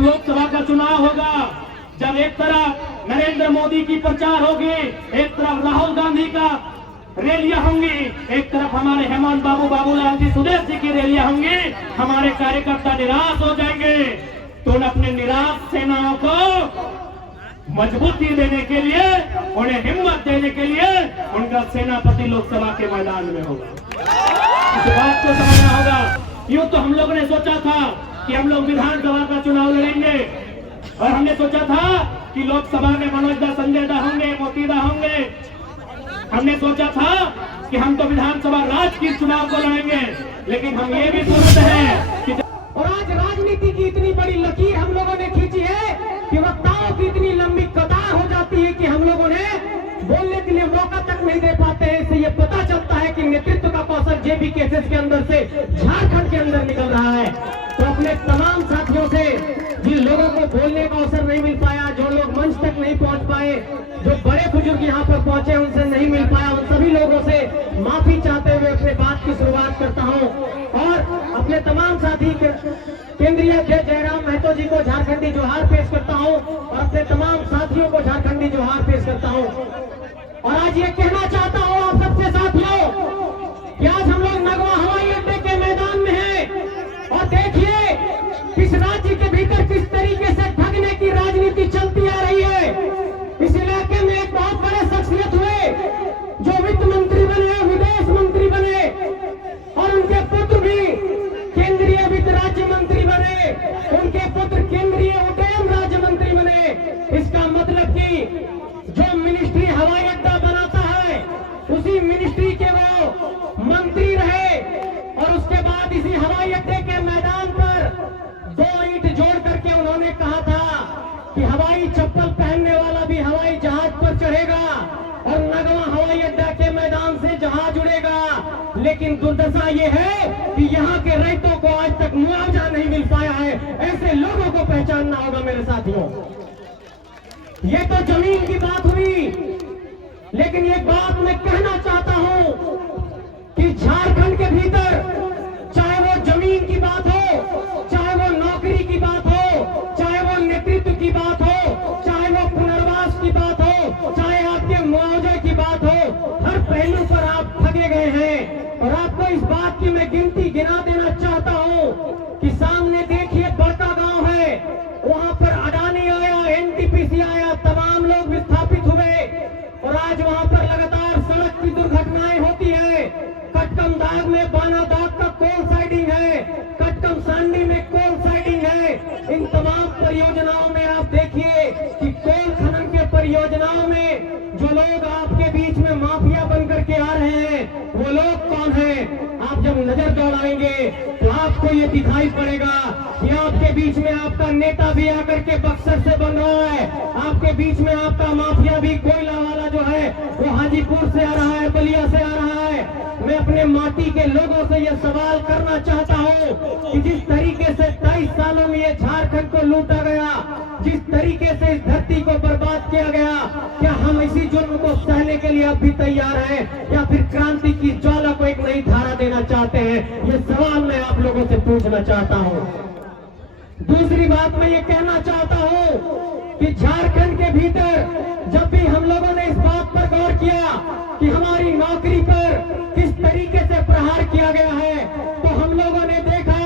जब लोकसभा का चुनाव होगा, जब एक तरफ नरेंद्र मोदी की प्रचार होगी, एक तरफ राहुल गांधी का रैलियां होंगी, एक तरफ हमारे हेमंत बाबू, बाबूलाल जी, सुदेश जी की रैलियां होंगी, हमारे कार्यकर्ता निराश हो जाएंगे। तो अपने निराश सेनाओं को मजबूती देने के लिए, उन्हें हिम्मत देने के लिए उनका सेनापति लोकसभा के मैदान में होगा। इस बात को समझना होगा। यूं तो हम लोगों ने सोचा था कि हम लोग विधानसभा का चुनाव लड़ेंगे, और हमने सोचा था कि लोकसभा में मनोज दा, संजय दा होंगे, मोती दा होंगे। हमने सोचा था कि हम तो विधानसभा राज्य की चुनाव को लड़ेंगे, लेकिन हम ये भी सोचते हैं कि और आज राजनीति की इतनी बड़ी लकीर हम लोगों ने खींची है कि वक्ताओं की इतनी लंबी कतार हो जाती है कि हम लोगों ने बोलने के लिए मौका तक नहीं दे पाते हैं। इससे ये पता चलता है कि नेतृत्व का कौशल जेबी केसेस के अंदर से झारखंड के अंदर निकल रहा है। तो अपने तमाम साथियों से, जिन लोगों को बोलने का अवसर नहीं मिल पाया, जो लोग मंच तक नहीं पहुंच पाए, जो बड़े बुजुर्ग यहाँ पर पहुंचे उनसे नहीं मिल पाया, उन सभी लोगों से माफी चाहते हुए अपने बात की शुरुआत करता हूँ। और अपने तमाम साथी केंद्रीय अध्यक्ष जयराम महतो जी को झारखंडी जोहार पेश करता हूँ, और अपने तमाम साथियों को झारखंडी जोहार पेश करता हूँ। और आज ये कहना चाहता हूँ आप सबसे साथियों कि आज हम लोग नगवा हवाई अड्डे के मैदान में हैं, और देखिए इस राज्य के भीतर किस तरीके से ठगने की राजनीति चलती आ रही है। इस इलाके में एक बहुत बड़े शख्सियत हुए जो वित्त मंत्री बने, विदेश मंत्री बने, और उनके पुत्र भी केंद्रीय वित्त राज्य मंत्री बने, उनके पुत्र केंद्रीय उड्डयन राज्य मंत्री बने। इसका मतलब कि जो मिनिस्ट्री हवाई अड्डा बनाता है, उसी मिनिस्ट्री के वो मंत्री रहे, और उसके बाद इसी हवाई अड्डे के मैदान पर 2 ईंट जोड़ करके उन्होंने कहा था कि हवाई चप्पल पहनने वाला भी हवाई जहाज पर चढ़ेगा और नगवा हवाई अड्डा के मैदान से जहाज उड़ेगा। लेकिन दुर्दशा ये है कि यहाँ के रैयतों को आज तक मुआवजा नहीं मिल पाया है। ऐसे लोगों को पहचानना होगा मेरे साथियों। ये तो जमीन की बात हुई, लेकिन एक बात मैं कहना चाहता हूं कि झारखंड के भीतर चाहे वो जमीन की बात हो, चाहे वो नौकरी की बात हो, चाहे वो नेतृत्व की बात हो, चाहे वो पुनर्वास की बात हो, चाहे आपके मुआवजे की बात हो, हर पहलू पर आप ठगे गए हैं। और आपको इस बात की मैं गिनती गिना देना चाहता हूं कि सामने देखिए बड़का गांव है, वहां पर अडानी आया, एनटीपीसी आया, तमाम लोग विस्थापित हुए, और आज वहां पर लगातार सड़क की दुर्घटनाएं होती है। कटकम दाग में बाना दाग का कोल साइडिंग है, कटकम सांडी में कोल साइडिंग है। इन तमाम परियोजनाओं में आप देखिए कि कोल खनन के परियोजनाओं में जो लोग आपके बीच में माफिया बनकर के आ रहे हैं, वो लोग कौन हैं? आप जब नजर दौड़ाएंगे तो आपको ये दिखाई पड़ेगा कि आपके बीच में आपका नेता भी आकर के बक्सर से बन रहा है, आपके बीच में आपका माफिया भी कोयला वाला जो है वो हाजीपुर से आ रहा है, बलिया से आ रहा है। मैं अपने माटी के लोगों से यह सवाल करना चाहता हूं कि जिस तरीके से 23 सालों में ये झारखंड को लूटा गया, जिस तरीके से इस धरती को बर्बाद किया गया, क्या हम इसी जुर्म को सहने के लिए अब भी तैयार हैं, या फिर क्रांति की ज्वाला को एक नई धारा देना चाहते हैं? ये सवाल मैं आप लोगों से पूछना चाहता हूं। दूसरी बात मैं ये कहना चाहता हूं कि झारखंड के भीतर जब भी हम लोगों ने इस बात पर गौर किया कि हमारी नौकरी पर किस तरीके से प्रहार किया गया है, तो हम लोगों ने देखा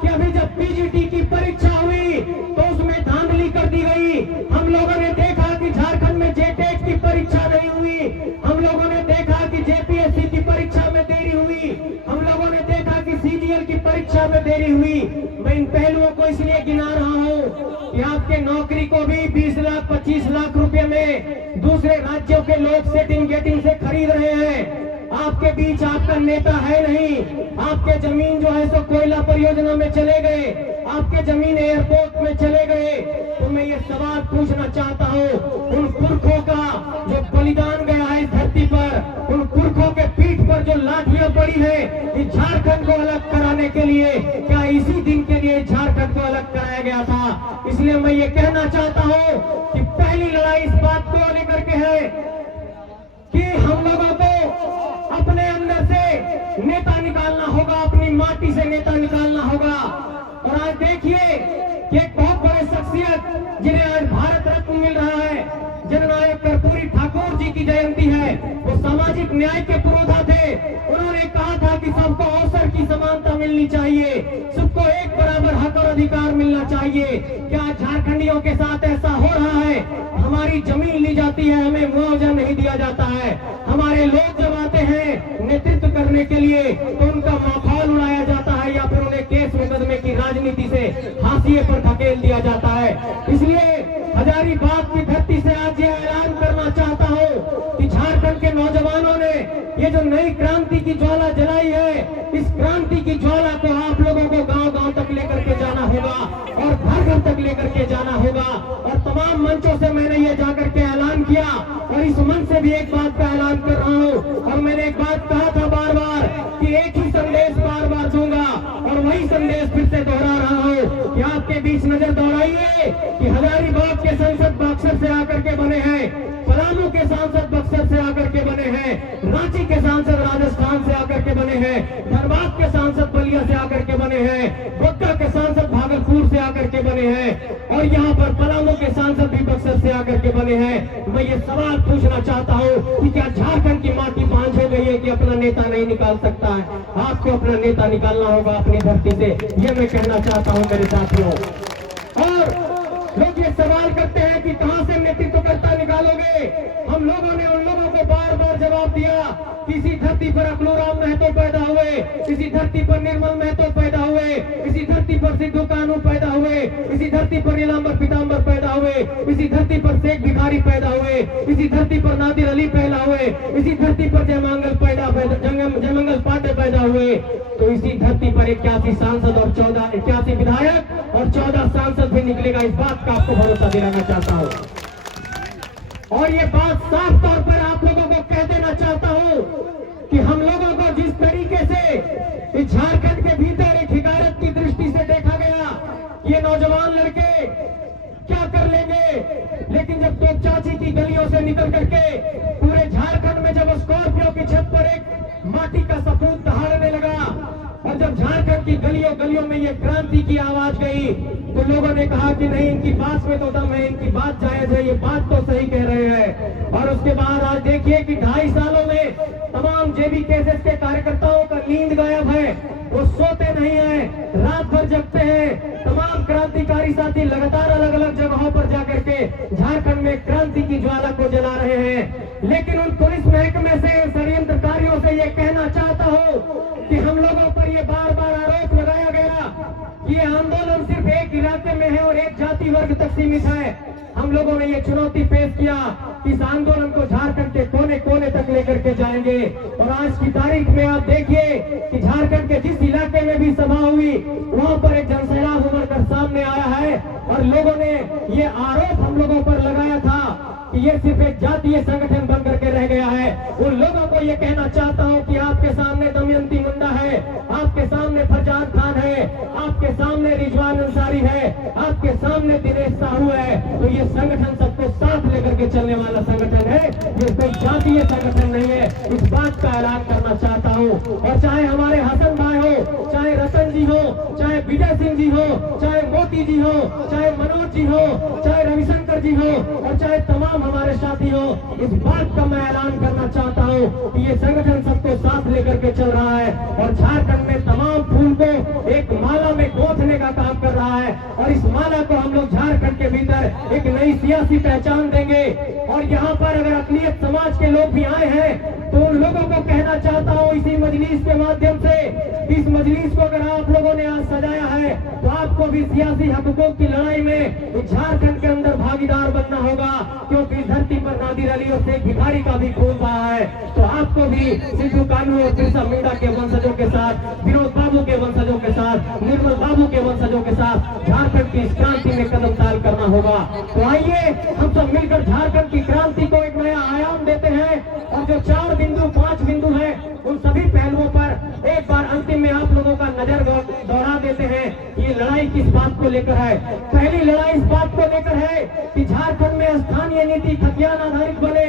कि अभी जब पीजीटी की परीक्षा हुई तो उसमें धांधली कर दी गई। हम लोगों ने देखा कि झारखंड में जेटेट की परीक्षा नहीं हुई, हम लोगों ने देखा कि जेपीएससी की परीक्षा में देरी हुई, हम लोगों ने देखा कि सीजीएल की परीक्षा में देरी हुई। मैं इन पहलुओं को इसलिए गिना रहा हूं कि आपके नौकरी को भी 20 लाख 25 लाख रुपए में दूसरे राज्यों के लोग सेटिंग गेटिंग से खरीद रहे हैं। आपके बीच आपका नेता है नहीं, आपके जमीन जो है सो कोयला परियोजना में चले गए, आपके जमीन एयरपोर्ट में चले गए। तो मैं ये सवाल पूछना चाहता हूँ, उन पुरखों का जो बलिदान गया है इस धरती पर, उन पुरखों के पीठ पर जो लाठियां पड़ी है इस झारखंड को अलग कराने के लिए, क्या इसी दिन के लिए झारखंड को अलग कराया गया था? इसलिए मैं ये कहना चाहता हूँ कि पहली लड़ाई इस बात को लेकर के है कि हम लोगों को अपने अंदर से नेता निकालना होगा, अपनी माटी से नेता निकालना होगा। और आज देखिए कि एक बहुत बड़े शख्सियत जिन्हें आज भारत रत्न मिल रहा है, जननायक कर्पूरी ठाकुर जी की जयंती है। वो सामाजिक न्याय के पुरोधा थे। उन्होंने कहा था कि सबको अवसर की समानता मिलनी चाहिए, सबको एक बराबर हक और अधिकार मिलना चाहिए। क्या झारखंडियों के साथ ऐसा हो रहा है? हमारी जमीन ली जाती है, हमें मुआवजा नहीं दिया जाता है। हमारे लोग जब आते हैं नेतृत्व करने के लिए तो उनका माहौल उड़ाया जाता है या फिर उन्हें केस मुकदमे की राजनीति से हाशिए पर धकेल दिया जाता है। इसलिए हजारीबाग की धरती से आज ये ऐलान करना चाहता हूँ कि झारखंड के नौजवानों ने ये जो नई क्रांति की ज्वाला जलाई है, इस क्रांति की ज्वाला को आप लोगों को गांव-गांव तक लेकर के जाना होगा और घर-घर तक लेकर के जाना होगा। और तमाम मंचों से मैंने ये जाकर के ऐलान किया और इस मंच से भी एक बात का ऐलान कर रहा हूँ। और मैंने एक बात कहा था बार-बार कि एक ही संदेश बार-बार दूंगा और वही संदेश फिर से दोहरा रहा हूँ कि आपके बीच नजर दौड़ाइए कि हजारीबाग के सांसद बक्सर से आकर के बने हैं, पलामू के सांसद बक्सर से आकर के बने हैं, रांची के सांसद राजस्थान से आकर के बने हैं, धनबाद के सांसद बलिया से आकर के बने हैं, गोड्डा के सांसद भागलपुर से आकर के बने हैं और यहाँ पर पलामू के सांसद भी बक्सर से आकर के बने हैं। मैं ये सवाल पूछना चाहता हूँ कि क्या झारखंड की माटी बांझ हो गई है कि अपना नेता नहीं निकाल सकता है? आपको अपना नेता निकालना होगा अपनी धरती से, ये मैं कहना चाहता हूँ मेरे साथियों। और लोग ये सवाल करते हैं कि कहां से नेतृत्वकर्ता निकालोगे? हम लोगों ने उन लोगों को बार बार जवाब दिया कि इसी धरती पर अखलूराम महतो पैदा हुए, इसी धरती पर निर्मल महतो पैदा हुए, इसी धरती पर सिद्धू कानू पैदा हुए, इसी धरती पर नीलांबर पीतांबर पैदा हुए, इसी धरती पर शेख भिखारी पैदा हुए, इसी धरती पर नादिर अली पैदा हुए, इसी धरती पर जयमंगल पांडे पैदा हुए। तो इसी धरती पर 81 सांसद और 81 विधायक और 14 सांसद भी निकलेगा, इस बात का आपको भरोसा दिलाना चाहता हूँ। और ये बात साफ तौर पर आप लोगों को कह देना चाहता हूँ कि हम लोगों को जिस तरीके से इस झारखंड के भीतर एक हिकारत की दृष्टि से देखा गया, ये नौजवान लड़के क्या कर लेंगे, लेकिन जब तो चाची की गलियों से निकल करके पूरे झारखंड में जब स्कॉर्पियो की छत पर एक माटी का सपूत दहाड़ने लगा और जब झारखंड की गलियों में ये क्रांति की आवाज गई तो लोगों ने कहा कि नहीं, इनकी बात में तो दम है, इनकी बात जायज है, ये बात तो सही कह रहे हैं। और उसके बाद आज देखिए कि 2.5 सालों में तमाम जेबी केसेस के कार्यकर्ताओं का नींद गायब है, वो सोते नहीं है, रात भर जगते हैं। तमाम क्रांतिकारी साथी लगातार अलग अलग जगहों पर जाकर के झारखंड में क्रांति की ज्वाला को जला रहे हैं। लेकिन उन पुलिस महकमे से, षड्यंत्रकारियों से ये कहना चाहता हूँ कि हम लोगों पर ये बार बार आरोप लगाया गया कि ये आंदोलन सिर्फ एक इलाके में है और एक जाति वर्ग तक सीमित है। हम लोगों ने ये चुनौती पेश किया कि इस आंदोलन को झारखंड के कोने कोने तक लेकर के जाएंगे। और आज की तारीख में आप देखिए कि झारखंड के जिस इलाके में भी सभा हुई वहां पर एक जनसैलाब उमड़ कर सामने आया है और लोगों ने ये आरोप हम लोगों पर लगाया था कि ये सिर्फ एक जातीय संगठन बन करके रह गया है। उन लोगों को ये कहना चाहता हूँ कि आपके सामने दमयंती मुंडा है, आपके सामने फरजान खान है, आपके सामने रिजवान अंसारी है, आपके सामने दिनेश साहू है। तो ये संगठन सबको साथ लेकर के चलने वाला संगठन है, ये कोई जातीय संगठन नहीं है, इस बात का ऐलान करना चाहता हूँ। और चाहे हमारे हसन भाई हो, चाहे रतन जी हो, चाहे विजय सिंह जी हो, चाहे मोती जी हो, चाहे मनोज जी हो, चाहे रविशंकर जी हो और चाहे तमाम हमारे साथी हो, इस बात का मैं ऐलान करना चाहता हूँ कि ये संगठन सबको साथ लेकर के चल रहा है और झारखंड में तमाम फूल को एक माला में गोथने का काम कर रहा है। और इस माला को हम लोग झारखंड के भीतर एक नई सियासी पहचान देंगे। और यहाँ पर अगर अक़लियत समाज के लोग भी आए हैं तो उन लोगों को कहना चाहता हूँ इसी मजलिस के माध्यम से, इस मजलिस को अगर आप लोगों ने आज सजाया है तो आपको भी सियासी हकों की लड़ाई में झारखंड के अंदर भागीदार बनना होगा, क्योंकि इस धरती पर नादिर अली और शेख भिखारी का भी खून बहा है। तो आपको भी सिद्धू कानू और बिरसा मुंडा के वंशजों के साथ, विनोद बाबू के वंशजों के साथ, निर्मल बाबू के वंशजों के साथ झारखंड की इस क्रांति में कदम ताल करना होगा। तो आइए हम सब मिलकर झारखंड की क्रांति को एक नया आयाम देते हैं और जो 4 बिंदु 5 बिंदु है उन सभी पहलुओं पर एक बार अंतिम में आप लोगों का नजर दौड़ा देते हैं। ये लड़ाई किस बात को लेकर है? पहली लड़ाई इस बात को लेकर है कि झारखंड में स्थानीय नीति खतियान आधारित बने।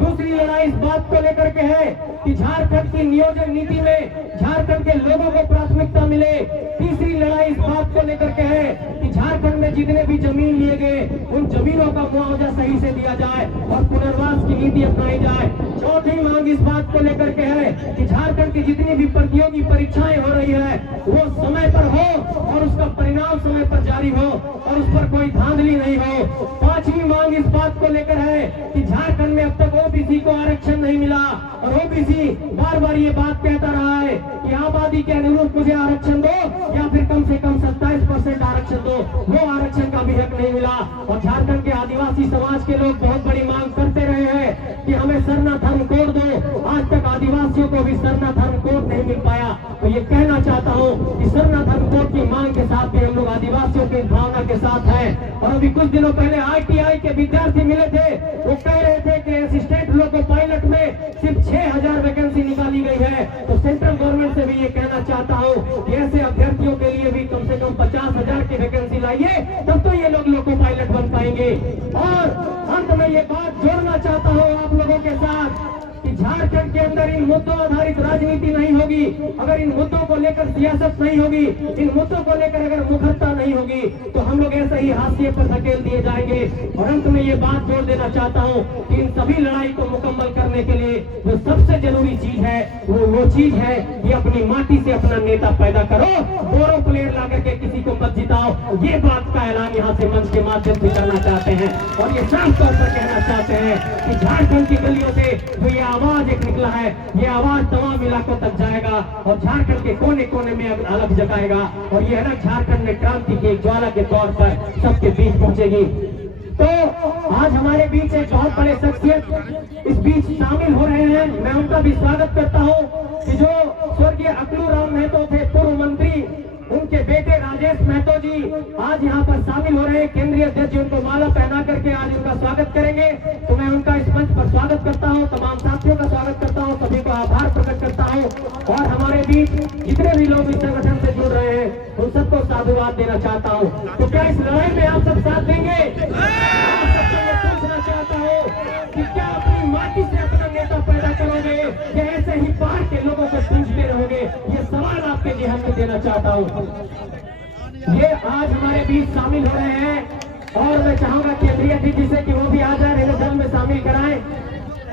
दूसरी लड़ाई इस बात को लेकर लेकर के है कि झारखंड की नियोजन नीति में झारखंड के लोगों को प्राथमिकता मिले। तीसरी लड़ाई इस बात को लेकर के है कि झारखंड में जितने भी जमीन लिए गए उन जमीनों का मुआवजा सही से दिया जाए और पुनर्वास की नीति अपनाई जाए। चौथी मांग इस बात को लेकर के है कि झारखंड की जितनी भी प्रतियोगी परीक्षाएं हो रही है वो समय पर हो और उसका परिणाम समय पर जारी हो और उस पर कोई धांधली नहीं हो। पांचवी मांग इस बात को लेकर है कि झारखंड में अब तक ओबीसी को आरक्षण नहीं मिला और ओबीसी बार बार ये बात कहता रहा है कि आबादी के अनुरूप मुझे आरक्षण दो या फिर कम से कम 27% आरक्षण दो, वो आरक्षण का भी हक नहीं मिला। और झारखंड के आदिवासी समाज के लोग बहुत बड़ी मांग करते रहे हैं कि हमें सरना धर्म कोड दो। आज तक आदिवासियों को भी सरना धर्म कोड नहीं मिल पाया। तो ये कहना चाहता हूँ कि सरना धर्म कोड की मांग के साथ भी हम लोग आदिवासियों की भावना के साथ हैं। और अभी कुछ दिनों पहले ITI के विद्यार्थी मिले थे, वो कह रहे थे कि असिस्टेंट लोको पायलट में सिर्फ 6000 वैकेंसी निकाली गई है। तो सेंट्रल गवर्नमेंट से भी ये कहना चाहता हूँ कि ऐसे अभ्यर्थियों के लिए भी कम से कम 50,000 की वैकेंसी लाइए, तब तो ये लोग लोको पायलट बन पाएंगे। और अंत में ये बात जोड़ना चाहता हूँ आप लोगों के साथ कि झारखंड के अंदर इन मुद्दों आधारित राजनीति नहीं होगी, अगर इन मुद्दों को लेकर सियासत नहीं होगी, इन मुद्दों को लेकर अगर मुखरता नहीं होगी, तो हम लोग ऐसे ही हाशिए पर धकेल दिए जाएंगे। और अंत में ये बात जोड़ देना चाहता हूँ कि इन सभी लड़ाई को मुकम्मल करने के लिए जो सबसे जरूरी चीज है वो चीज है कि अपनी माटी से अपना नेता पैदा करो, बोरो प्लेयर ला करके किसी को मत जिताओ। ये बात का ऐलान यहाँ से मंच के माध्यम से करना चाहते हैं और ये साफ तौर पर कहना चाहते हैं कि झारखंड की गलियों से जो ये आवाज एक निकला है, ये आवाज तमाम इलाकों तक जाएगा और झारखंड के कोने कोने में अलग जगाएगा और ये है ना झारखंड में क्रांति की एक ज्वाला के तौर पर सबके बीच पहुंचेगी। तो आज हमारे बीच एक बहुत बड़े शख्सियत इस बीच शामिल हो रहे हैं। मैं उनका भी स्वागत करता हूं कि जो स्वर्गीय अकलू राम महतो थे, पूर्व मंत्री, उनके बेटे राजेश महतो जी आज यहाँ पर शामिल हो रहे हैं। केंद्रीय अध्यक्ष जी उनको माला पहना करके आज उनका स्वागत करेंगे। तो मैं उनका इस मंच पर स्वागत करता हूँ, तमाम साथियों का स्वागत करता हूँ, सभी को आभार प्रकट करता हूँ। और हमारे बीच जितने भी लोग इस संगठन से जुड़ रहे हैं उन सबको साधुवाद देना चाहता हूँ। तो क्या इस लड़ाई में आप सब साथ देंगे? आप सबसे मैं पूछना चाहता हूँ कि क्या अपनी माटी से अपना नेता पैदा करोगे या ऐसे ही बाहर के लोगों को पूछते रहोगे? ये सवाल आपके जेहन में देना चाहता हूँ। ये आज हमारे बीच शामिल हो रहे हैं और मैं चाहूंगा केंद्रीय अध्यक्ष जी से कि वो भी आ जाए, रेलवे में शामिल कराएं।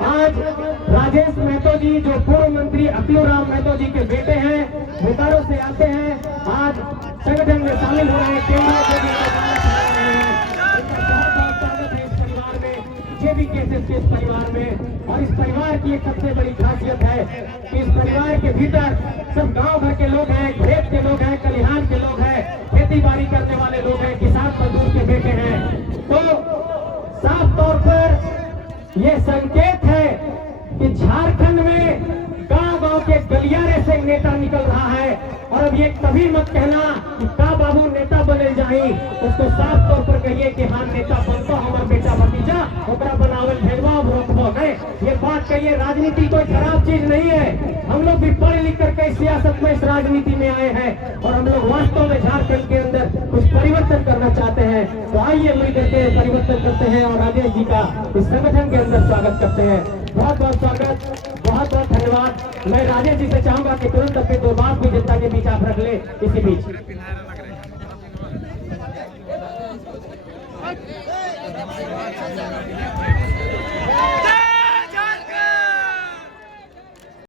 आज राजेश महतो जी जो पूर्व मंत्री अकलू राम महतो जी के बेटे हैं, बोकारो से आते हैं, आज संगठन में शामिल हो रहे हैं। केंद्रीय भी केसेस के इस परिवार में। और इस परिवार की एक सबसे बड़ी खासियत है कि इस परिवार के भीतर सब गांव भर के लोग हैं, खेत के लोग हैं, खलिहान के लोग हैं, खेती बाड़ी करने वाले लोग हैं, किसान मजदूर के बेटे हैं। तो साफ तौर पर यह संकेत है कि झारखंड में गांव गांव के गलियारे से नेता निकल रहा है। और अब ये कभी मत कहना कि का बाबू नेता बने जाही, उसको साफ तौर पर कहिए कि हाँ नेता बनता हमारा बेटा भतीजा, ओकरा बनावल भेदभाव रोकबो है। ये बात कहिए, राजनीति कोई खराब चीज नहीं है। हम लोग भी पढ़ लिख करके इस सियासत में, इस राजनीति में आए हैं और हम लोग वास्तव में झारखंड के अंदर कुछ परिवर्तन करना चाहते हैं। तो आइए मिलकर के परिवर्तन करते हैं और राजेश जी का इस संगठन के अंदर स्वागत करते हैं। बहुत बहुत स्वागत, बहुत बहुत धन्यवाद। मैं राजेश जी से चाहूंगा कि तुरंत अपने दो बात भी जनता के बीच आप रख ले इसी बीच।